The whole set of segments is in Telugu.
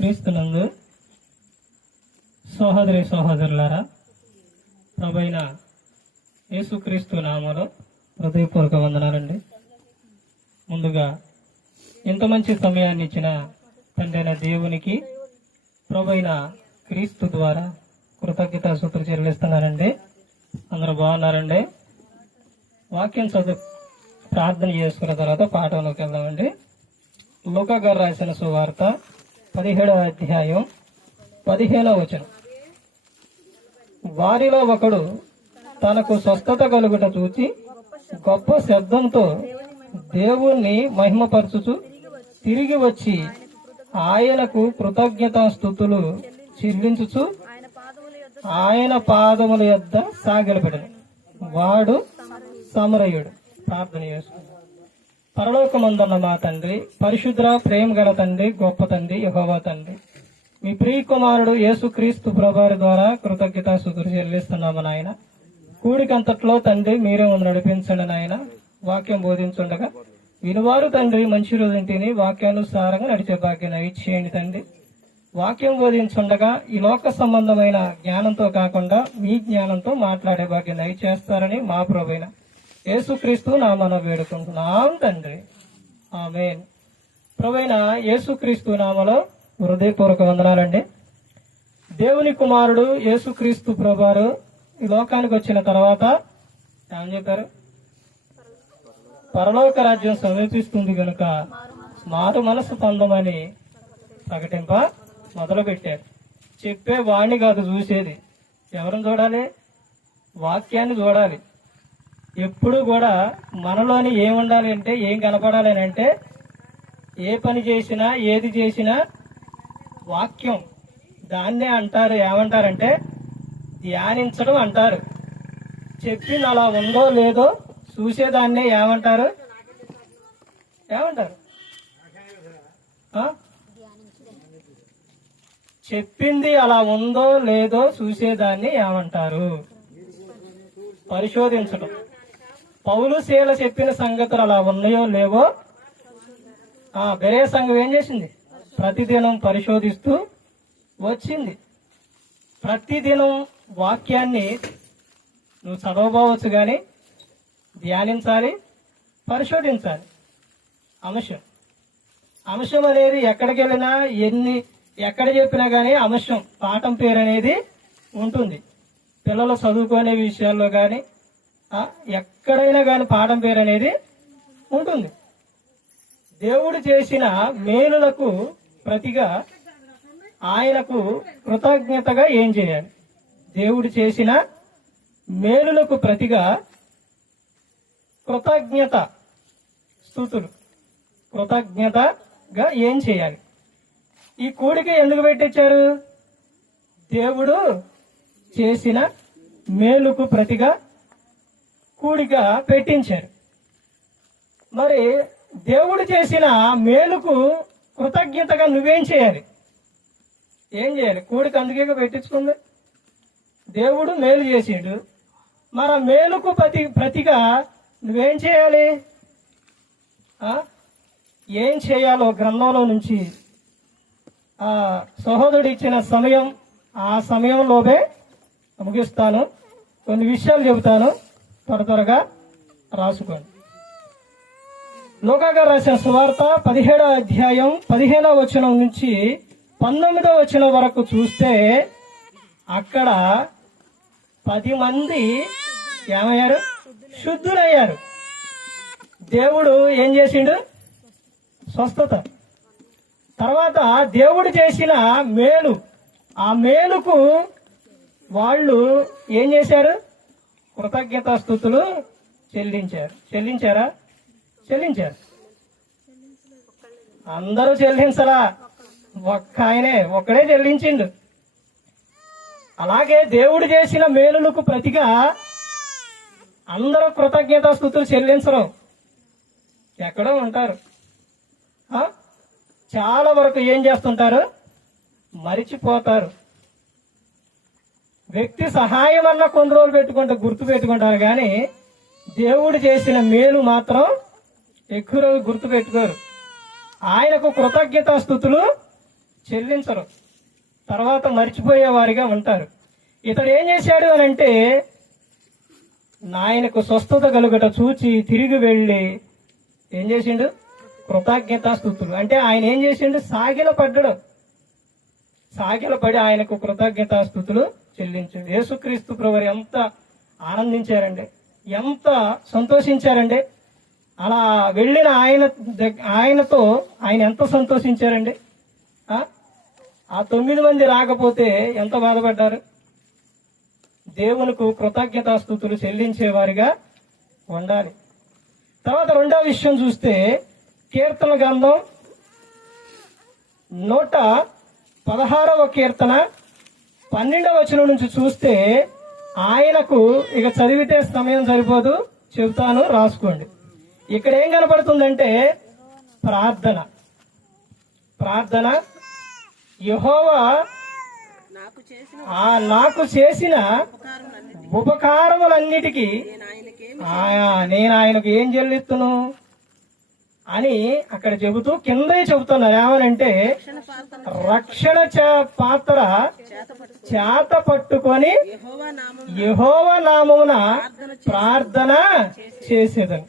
క్రీస్తునందు సహోదరి సహోదరులారా, ప్రభువైన యేసుక్రీస్తు నామములో హృదయపూర్వక వందనాలండి. ముందుగా ఇంత మంచి సమయాన్ని ఇచ్చిన తండ్రైన దేవునికి ప్రభువైన క్రీస్తు ద్వారా కృతజ్ఞతాస్తుతులు చెల్లిస్తున్నానండి. అందరూ బాగున్నారండి. వాక్యం చదువు ప్రార్థన చేసుకున్న తర్వాత పాఠంలోకి వెళ్దామండి. లూకా గారు రాసిన సువార్త 17వ అధ్యాయం 15వ వచనం. వారిలో ఒకడు తనకు స్వస్థత కలుగుట చూచి గొప్ప శబ్దంతో దేవుణ్ణి మహిమపరచుచు తిరిగి వచ్చి ఆయనకు కృతజ్ఞతాస్తుతులు చెల్లించుచు ఆయన పాదముల యొద్ద సాగిలపడెను. వాడు సమరయుడు. ప్రార్థన చేసుకున్నాడు. పరలోకమందున్న మా తండ్రి, పరిశుద్ర ప్రేమ గల తండ్రి, గొప్ప తండ్రి, యెహోవా తండ్రి, మీ ప్రియ కుమారుడు యేసుక్రీస్తు ప్రభువారి ద్వారా కృతజ్ఞతాస్తుతులు చెల్లిస్తున్నాము నాయన. కూడికంతట్లో తండ్రి మీరే నడిపించండి నాయన. వాక్యం బోధించుండగా వినువారు తండ్రి మంచి రోజుంటిని వాక్యానుసారంగా నడిచే భాగ్యం ఇచ్చేయండి తండ్రి. వాక్యం బోధించుండగా ఈ లోక సంబంధమైన జ్ఞానంతో కాకుండా మీ జ్ఞానంతో మాట్లాడే భాగ్యం దయచేస్తారని మా ప్రభువైన యేసుక్రీస్తు నామమున వేడుకుంటున్నాం తండ్రి, ఆమేన్. ప్రభువైన యేసుక్రీస్తు నామములో హృదయపూర్వక వందనాలండి. దేవుని కుమారుడు యేసుక్రీస్తు ప్రభువారు ఈ లోకానికి వచ్చిన తర్వాత ఏమని చెప్పారు? పరలోక రాజ్యం సమీపిస్తుంది కనుక మారు మనసు పొందమని ప్రకటింప మొదలు పెట్టారు. చెప్పే వాణ్ణి కాదు చూసేది. ఎవరిని చూడాలి? వాక్యాన్ని చూడాలి. ఎప్పుడు కూడా మనలోని ఏం ఉండాలి అంటే, ఏం కనపడాలి అని అంటే, ఏ పని చేసినా ఏది చేసినా వాక్యం. దాన్నే అంటారు, ఏమంటారంటే ధ్యానించడం అంటారు. చెప్పింది అలా ఉందో లేదో చూసేదాన్నే ఏమంటారు? చెప్పింది అలా ఉందో లేదో చూసేదాన్ని ఏమంటారు? పరిశోధించడం. పౌలు శీల చెప్పిన సంగతులు అలా ఉన్నాయో లేవో బెరే సంఘం ఏం చేసింది? ప్రతిదినం పరిశోధిస్తూ వచ్చింది. ప్రతిదినం వాక్యాన్ని నువ్వు చదవబోవచ్చు, కానీ ధ్యానించాలి, పరిశోధించాలి. అంశం అనేది ఎక్కడికి వెళ్ళినా ఎక్కడ చెప్పినా కానీ అంశం, పాఠం పేరు అనేది ఉంటుంది. పిల్లలు చదువుకునే విషయాల్లో కానీ ఎక్కడైనా కానీ పాఠం పేరు అనేది ఉంటుంది. దేవుడు చేసిన మేలులకు ప్రతిగా ఆయనకు కృతజ్ఞతగా ఏం చేయాలి? దేవుడు చేసిన మేలులకు ప్రతిగా కృతజ్ఞతగా ఏం చేయాలి? ఈ కూడిక ఎందుకు పెట్టించారు? దేవుడు చేసిన మేలుకు ప్రతిగా కూడిక పెట్టించారు. మరి దేవుడు చేసిన మేలుకు కృతజ్ఞతగా నువ్వేం చేయాలి? ఏం చేయాలి? కూడిక అందుకే పెట్టించుకుంది. దేవుడు మేలు చేసిండు, మరి ఆ మేలుకు ప్రతిగా నువ్వేం చేయాలి? ఏం చేయాలో గ్రంథంలో నుంచి సహోదరుడు ఇచ్చిన సమయం, ఆ సమయంలోనే ముగిస్తాను. కొన్ని విషయాలు చెబుతాను, త్వరగా రాసుకోండి. లూకా గారు రాసిన సువార్త 17వ అధ్యాయం 15వ వచనం నుంచి 19వ వచనం వరకు చూస్తే అక్కడ 10 మంది ఏమయ్యారు? శుద్ధులయ్యారు. దేవుడు ఏం చేసిండు? స్వస్థత. తర్వాత దేవుడు చేసిన మేలు, ఆ మేలుకు వాళ్ళు ఏం చేశారు? కృతజ్ఞతాస్తుతులు చెల్లించారు. అందరూ చెల్లించరా? ఒక్కడే చెల్లించిండు. అలాగే దేవుడు చేసిన మేలులకు ప్రతిగా అందరూ కృతజ్ఞతాస్తుతులు చెల్లించరు. ఎక్కడో ఉంటారు. చాలా వరకు ఏం చేస్తుంటారు? మరిచిపోతారు. వ్యక్తి సహాయం అన్న కొన్ని రోజులు గుర్తు పెట్టుకుంటారు, కానీ దేవుడు చేసిన మేలు మాత్రం ఎక్కువ రోజు గుర్తు పెట్టుకోరు. ఆయనకు కృతజ్ఞతాస్తుతులు చెల్లించరు, తర్వాత మర్చిపోయేవారిగా ఉంటారు. ఇతడు ఏం చేశాడు అని అంటే, ఆయనకు స్వస్థత కలుగట చూచి తిరిగి వెళ్ళి ఏం చేసిండు? కృతజ్ఞతాస్తుతులు. అంటే ఆయన ఏం చేసిండు? సాగిలపడి ఆయనకు కృతజ్ఞతాస్తుతులు చెల్లించాడు. యేసుక్రీస్తు ప్రభువు ఎంత ఆనందించారండి, ఎంత సంతోషించారండి. అలా వెళ్ళిన ఆయనతో ఆయన ఎంత సంతోషించారండి. ఆ 9 మంది రాకపోతే ఎంత బాధపడ్డారు. దేవునికి కృతజ్ఞతాస్తుతులు చెల్లించేవారిగా ఉండాలి. తర్వాత రెండవ విషయం చూస్తే, కీర్తన గ్రంథం 116వ కీర్తన 12వ వచనం నుంచి చూస్తే, ఆయనకు ఇక చదివితే సమయం సరిపోదు, చెబుతాను, రాసుకోండి. ఇక్కడ ఏం కనపడుతుందంటే ప్రార్థన. యెహోవా నాకు చేసిన ఉపకారములన్నిటికీ నేను ఆయనకు ఏం చెల్లిస్తును అని అక్కడ చెబుతూ కిందే చెబుతున్నారు. ఏమనంటే, రక్షణ పాత్ర చేత పట్టుకొని యెహోవా నామమున ప్రార్థన చేసేదని.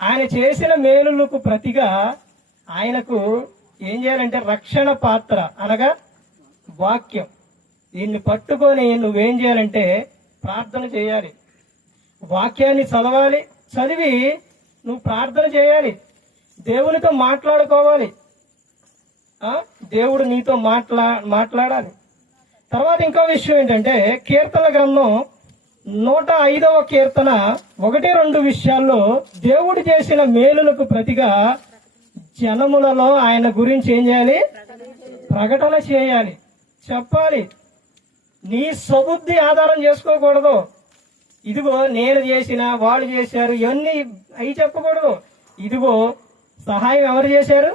ఆయన చేసిన మేలులకు ప్రతిగా ఆయనకు ఏం చేయాలంటే, రక్షణ పాత్ర అనగా వాక్యం, దీన్ని పట్టుకొని నువ్వేం చేయాలంటే ప్రార్థన చేయాలి. వాక్యాన్ని చదవాలి, చదివి నువ్వు ప్రార్థన చేయాలి, దేవునితో మాట్లాడుకోవాలి, దేవుడు నీతో మాట్లాడాలి. తర్వాత ఇంకో విషయం ఏంటంటే, కీర్తన గ్రంథం 105వ కీర్తన 1-2 విషయాల్లో దేవుడు చేసిన మేలులకు ప్రతిగా జనములలో ఆయన గురించి ఏం చేయాలి? ప్రకటన చేయాలి, చెప్పాలి. నీ స్వబుద్ధి ఆధారం చేసుకోకూడదు. ఇదిగో నేను చేసిన, వాళ్ళు చేశారు, ఇవన్నీ అవి చెప్పకూడదు. ఇదిగో సహాయం ఎవరు చేశారు?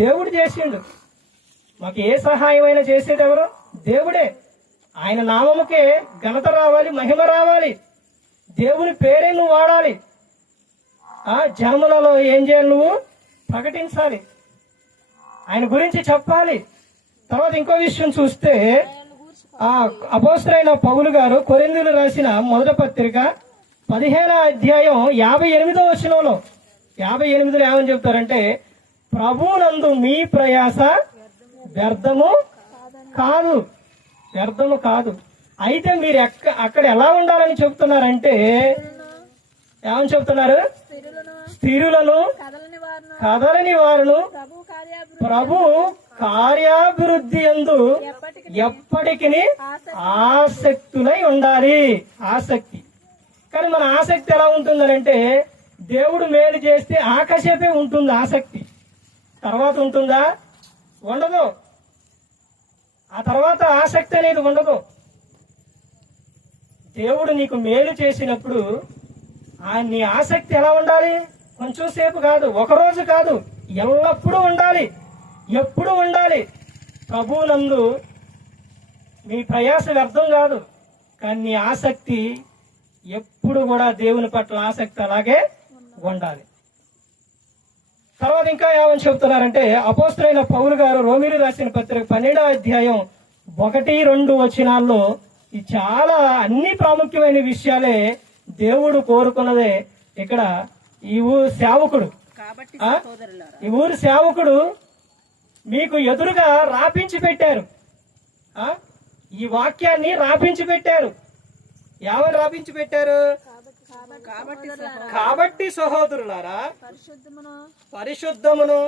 దేవుడు చేసిండు. మాకు ఏ సహాయం అయినా చేసేది ఎవరు? దేవుడే. ఆయన నామముకే ఘనత రావాలి, మహిమ రావాలి, దేవుని పేరే నువ్వు వాడాలి. జనములలో ఏం చేయాలి? నువ్వు ప్రకటించాలి, ఆయన గురించి చెప్పాలి. తర్వాత ఇంకో విషయం చూస్తే, అపోస్తలుడైన పౌలు గారు కొరింథీయులు రాసిన మొదటి పత్రిక 15వ అధ్యాయం 58వ వచనంలో 58లో ఏమని చెప్తారంటే, ప్రభువునందు మీ ప్రయాస వ్యర్థము కాదు. అయితే మీరు అక్కడ ఎలా ఉండాలని చెప్తున్నారంటే, ఏమని చెప్తున్నారు? స్థిరులను, కదలని వారును, ప్రభు కార్యాభివృద్ధి యందు ఎప్పటికీ ఆసక్తులై ఉండాలి. ఆసక్తి. కానీ మన ఆసక్తి ఎలా ఉంటుందనంటే, దేవుడు మేలు చేస్తే ఆకాశపే ఉంటుంది ఆసక్తి, తర్వాత ఉంటుందా? ఉండదు. ఆ తర్వాత ఆసక్తి అనేది ఉండదు. దేవుడు నీకు మేలు చేసినప్పుడు నీ ఆసక్తి ఎలా ఉండాలి? కొంచెం సేపు కాదు, ఒకరోజు కాదు, ఎల్లప్పుడూ ఉండాలి, ఎప్పుడు ఉండాలి. ప్రభువునందు నీ ప్రయాస వ్యర్థం కాదు, కానీ నీ ఆసక్తి ఎప్పుడు కూడా దేవుని పట్ల ఆసక్తి అలాగే ఉండాలి. తర్వాత ఇంకా ఏమని చెప్తున్నారంటే, అపోస్తలుడైన పౌలు గారు రోమీయులకు రాసిన పత్రిక 12వ అధ్యాయం 1-2 వచనాల్లో ఈ చాలా అన్ని ప్రాముఖ్యమైన విషయాలే దేవుడు కోరుకున్నదే. ఇక్కడ ఈ ఊరు సేవకుడు మీకు ఎదురుగా రాపించి పెట్టారు, ఈ వాక్యాన్ని రాపించి పెట్టారు. ఎవరు రాపించి పెట్టారు? కాబట్టి సహోదరులారా, పరిశుద్ధమును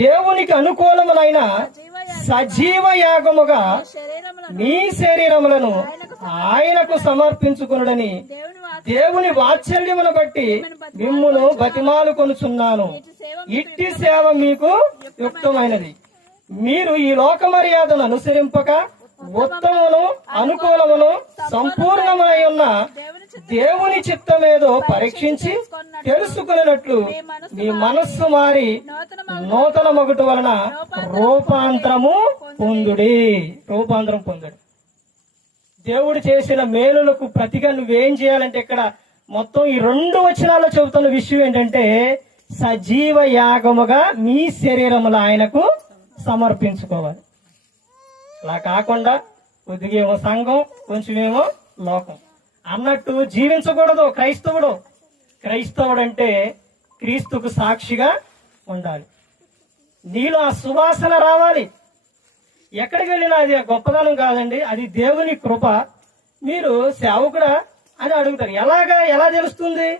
దేవునికి అనుకూలములైన సజీవ యాగముగా మీ శరీరములను ఆయనకు సమర్పించుకొనుడని దేవుని వాత్సల్యమును బట్టి మిమ్మును బతిమాలుకొనుచున్నాను. ఇట్టి సేవ మీకు యుక్తమైనది. మీరు ఈ లోక మర్యాదను అనుసరింపక ఉత్తమమును అనుకూలమును సంపూర్ణమై ఉన్న దేవుని చిత్తమేదో పరీక్షించి తెలుసుకున్నట్లు మీ మనస్సు మారి నూతన మగుట వలన రూపాంతరం పొందుడి. దేవుడు చేసిన మేలులకు ప్రతిగా నువ్వేం చేయాలంటే, ఇక్కడ మొత్తం ఈ 2 వచనాల్లో చెబుతున్న విషయం ఏంటంటే, సజీవ యాగముగా మీ శరీరములు ఆయనకు సమర్పించుకోవాలి. అలా కాకుండా కొద్దిగేమో సంఘం, కొంచెమేమో లోకం అన్నట్టు జీవించకూడదు. క్రైస్తవుడు అంటే క్రీస్తుకు సాక్షిగా ఉండాలి. నీలో ఆ సువాసన రావాలి. ఎక్కడికి వెళ్ళినా అది గొప్పదనం కాదండి, అది దేవుని కృప. మీరు సేవకుడా అని అడుగుతారు. ఎలా తెలుస్తుంది?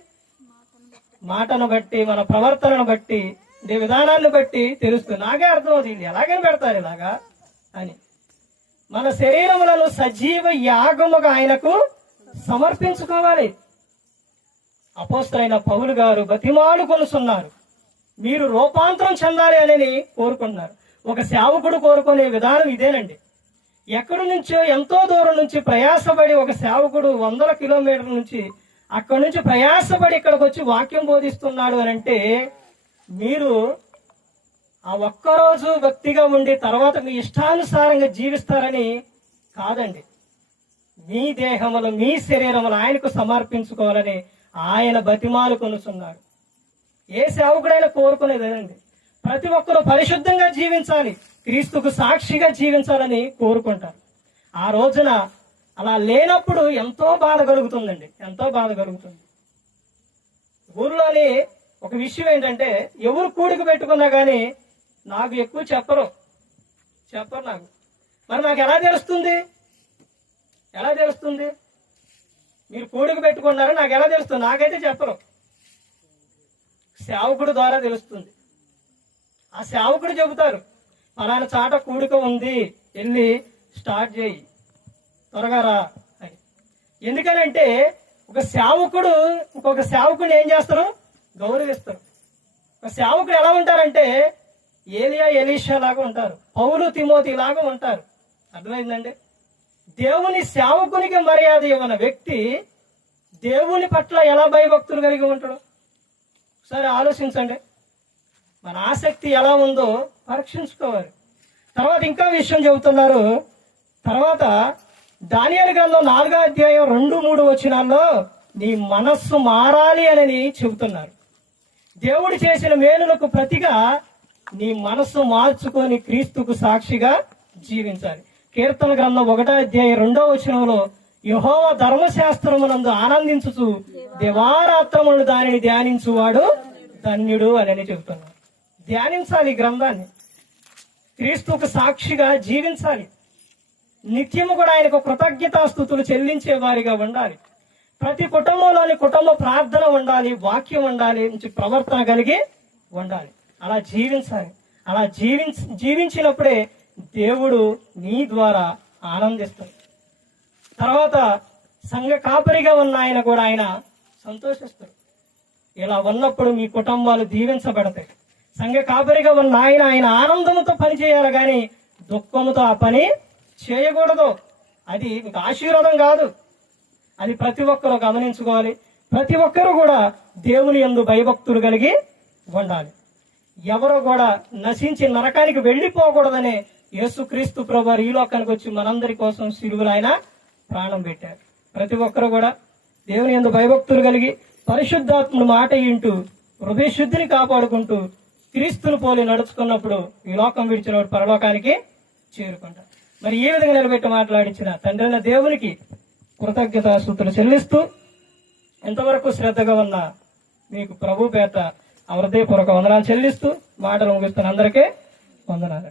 మాటను బట్టి, మన ప్రవర్తనను బట్టి, విధానాన్ని బట్టి తెలుస్తుంది. నాకే అర్థం అవుతుంది ఎలాగని పెడతారు ఇలాగా అని. మన శరీరములను సజీవ యాగముగా ఆయనకు సమర్పించుకోవాలి. అపోస్తలుడైన పౌలు గారు బతిమాలుకొనుచున్నారు, మీరు రూపాంతరం చెందాలి అని కోరుకున్నారు. ఒక సేవకుడు కోరుకునే విధానం ఇదేనండి. ఎక్కడి నుంచో ఎంతో దూరం నుంచి ప్రయాసపడి ఒక సేవకుడు 100 కిలోమీటర్ల నుంచి అక్కడి నుంచి ప్రయాసపడి ఇక్కడికి వచ్చి వాక్యం బోధిస్తున్నాడు అని అంటే, మీరు ఆ ఒక్కరోజు భక్తిగా ఉండి తర్వాత మీ ఇష్టానుసారంగా జీవిస్తారని కాదండి. మీ దేహములు, మీ శరీరములు ఆయనకు సమర్పించుకోవాలని ఆయన బతిమాలు కొనుచున్నాడు. ఏ సేవకుడైనా కోరుకునేదేనండి. ప్రతి ఒక్కరూ పరిశుద్ధంగా జీవించాలి, క్రీస్తుకు సాక్షిగా జీవించాలని కోరుకుంటారు. ఆ రోజున అలా లేనప్పుడు ఎంతో బాధ కలుగుతుందండి, ఎంతో బాధ కలుగుతుంది. ఊర్లోని ఒక విషయం ఏంటంటే, ఎవరు కూడిక పెట్టుకున్నా కానీ నాకు ఎక్కువ చెప్పరు నాకు. మరి నాకు ఎలా తెలుస్తుంది? మీరు కూడిక పెట్టుకున్నారో నాకు ఎలా తెలుస్తుంది? నాకైతే చెప్పరు. సేవకుడు ద్వారా తెలుస్తుంది. ఆ సేవకుడు చెబుతారు, పలానా చాట కూడిక ఉంది, వెళ్ళి స్టార్ట్ చేయి, త్వరగా రా అని. ఎందుకనంటే ఒక సేవకుడు ఇంకొక సేవకుడిని ఏం చేస్తారు? గౌరవిస్తారు. ఒక సేవకుడు ఎలా ఉంటారంటే ఏలియా, ఎలీషా లాగా ఉంటారు, పౌలు, తిమోతి లాగా ఉంటారు. అర్థమైందండి? దేవుని సేవకునికి మర్యాద ఇవ్వని వ్యక్తి దేవుని పట్ల ఎలా భయభక్తులు కలిగి ఉంటాడు? సరే ఆలోచించండి. మన ఆసక్తి ఎలా ఉందో పరీక్షించుకోవాలి. తర్వాత ఇంకా విషయం చెబుతున్నారు. తర్వాత దానియేలు గ్రంథం 4వ అధ్యాయం 2-3 వచనాల్లో నీ మనస్సు మారాలి అని చెబుతున్నారు. దేవుడు చేసిన మేలులకు ప్రతిగా నీ మనస్సు మార్చుకొని క్రీస్తుకు సాక్షిగా జీవించాలి. కీర్తన గ్రంథం 1వ అధ్యాయం 2వ వచనంలో యెహోవా ధర్మశాస్త్రమునందు ఆనందించుచు దివారాత్రములు దానిని ధ్యానించువాడు ధన్యుడు అని చెబుతున్నాడు. ధ్యానించాలి గ్రంథాన్ని, క్రీస్తుకు సాక్షిగా జీవించాలి. నిత్యము కూడా ఆయనకు కృతజ్ఞతాస్తుతులు చెల్లించే వారిగా ఉండాలి. ప్రతి కుటుంబంలోని కుటుంబ ప్రార్థన ఉండాలి, వాక్యం ఉండాలి, ప్రవర్తన కలిగి ఉండాలి. అలా జీవించాలి. అలా జీవించినప్పుడే దేవుడు నీ ద్వారా ఆనందిస్తాడు. తర్వాత సంఘ కాపరిగా ఉన్న ఆయన కూడా ఆయన సంతోషిస్తాడు. ఇలా ఉన్నప్పుడు మీ కుటుంబాలు దీవించబడతాయి. సంఘ కాపరిగా ఉన్న ఆయన ఆనందంతో పని చేయాలి, కానీ దుఃఖముతో ఆ పని చేయకూడదు. అది మీకు ఆశీర్వాదం కాదు. అది ప్రతి ఒక్కరూ గమనించుకోవాలి. ప్రతి ఒక్కరూ కూడా దేవుని యందు భయభక్తులు కలిగి ఉండాలి. ఎవరు కూడా నశించి నరకానికి వెళ్ళిపోకూడదనే యేసుక్రీస్తు ప్రభువారు ఈ లోకానికి వచ్చి మనందరి కోసం సిలువలో ఆయన ప్రాణం పెట్టారు. ప్రతి ఒక్కరు కూడా దేవుని యందు భయభక్తులు కలిగి పరిశుద్ధాత్ముడు మాట వింటూ హృదయ శుద్ధిని కాపాడుకుంటూ క్రీస్తును పోలి నడుచుకున్నప్పుడు ఈ లోకం విడిచిన పరలోకానికి చేరుకుంటారు. మరి ఈ విధంగా నిలబెట్టి మాట్లాడించిన తండ్రి అయిన దేవునికి కృతజ్ఞతాస్తుతులు చెల్లిస్తూ ఎంతవరకు శ్రద్ధగా ఉన్న మీకు ప్రభు పేట హృదయపూర్వక వందనాలు చెల్లిస్తూ మాటలు ముగిస్తున్న అందరికీ వందనాలు.